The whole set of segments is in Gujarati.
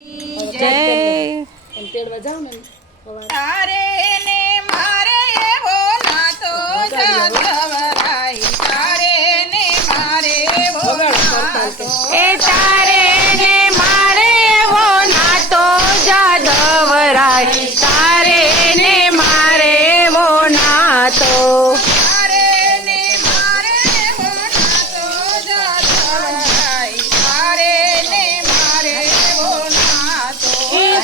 જય તેડવા જાવ ને તારે ને મારે એવો નાતો જગવરાય તારે ને મારે એવો નાતો એ તારે ને મારે એવો નાતો જાદવરાય તારે ને મારે એવો નાતો તારે ને મારે એવો નાતો જગવરાય તારે ને મારે એવો નાતો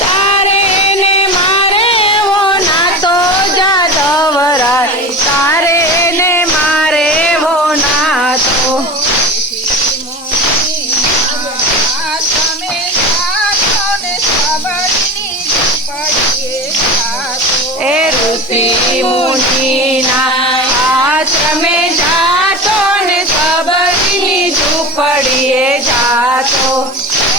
તારે ને મારે એવો નાતો જાદવરાય તારે ને મારે એવો નાતો તમે જાતો ને સબરની પડીએ જાતો એ ઋષિ મુનિના આશ્રમે જાતો ને સબરની ઝૂંપડીએ જાતો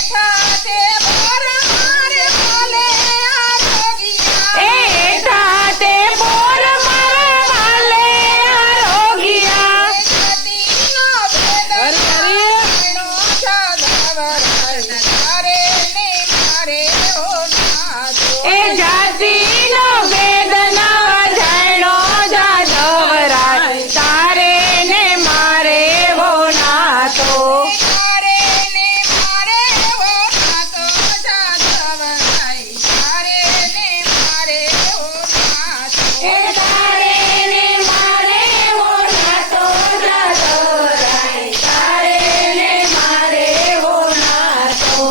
ખાતે બોર મારે બોલે આરોગિયા એઠા તે બોર મારે વાલે આરોગિયા જતીનો ભેદ જાણો જાદવરાય તારે ને મારે ઓ નાતો એ જાતિનો ભેદ ન જાણો જાદવરાય તારે ને મારે એવો નાતો તારે ને મારે ઓ નાતો જાદવરાય તારે ને મારે ઓ નાતો એ તારે ને મારે એવો નાતો જાદવરાય તારે ને મારે એવો નાતો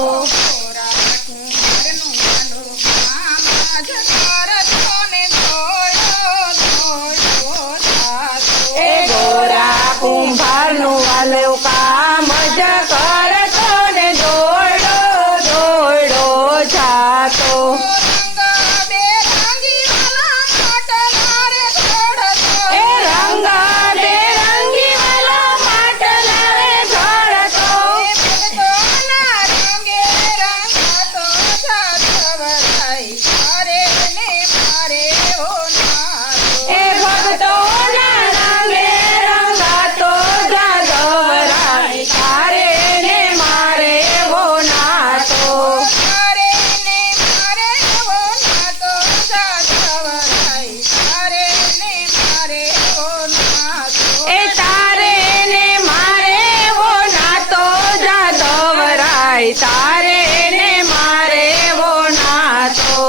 એ ગોરા કુંભારનું વાલું કામ જ કરતો ને દોડો દોડો જાતો એ રંગ બેરંગી વાલો માટલા રે ઘડતો એ ભક્તોના રંગે રંગાતો જાદવરાય તારે ને મારે એવો નાતો એ તારે ને મારે એવો નાતો જાદવરાય તારે ને મારે એવો નાતો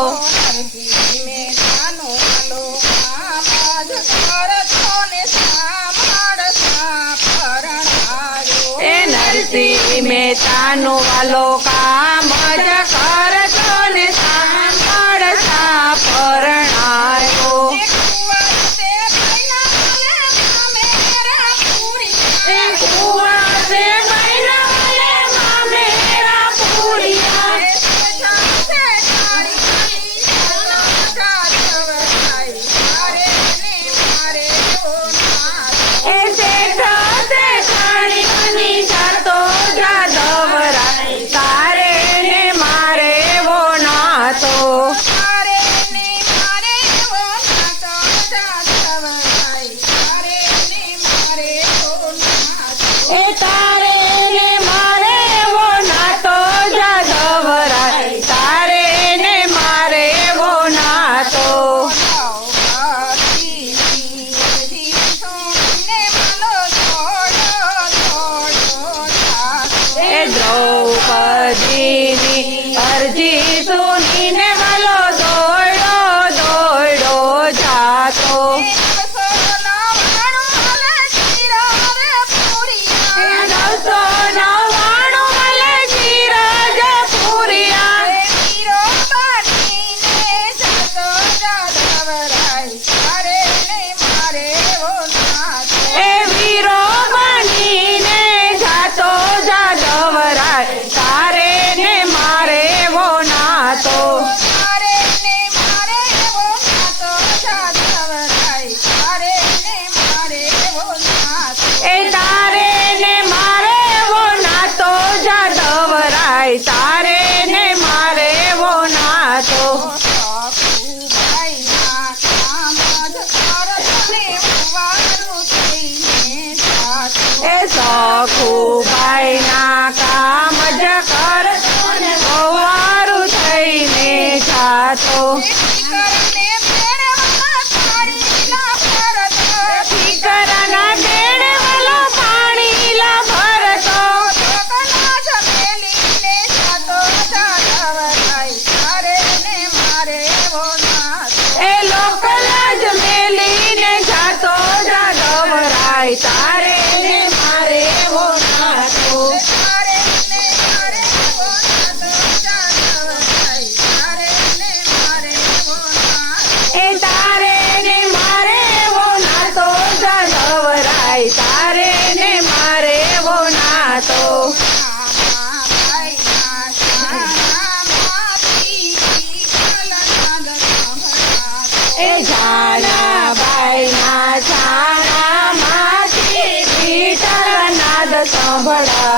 એ નરસિંહ મહેતાનું વાલો કામ જ કરતો ને સાંભળ પરણાયો એ કુંવાસે બૈરા વાલે મામેરા પૂરિયા એ શેઠ શેઠાણી બની જાતો જાદવરાય તારે ને મારે એવો નાતો એ તારે ને મારે એવો નાતો જાદવરાય તારે ને મારે એવો નાતો એ દ્રૌપદીની અરજી સુનીને વાલો દોડો દોડો જાતો એ 999 વાલે ધીરજ પૂરિયા એ વીરો બનીને જાતો જાદવરાય તારે ને મારે એવો નાતો ચડાવે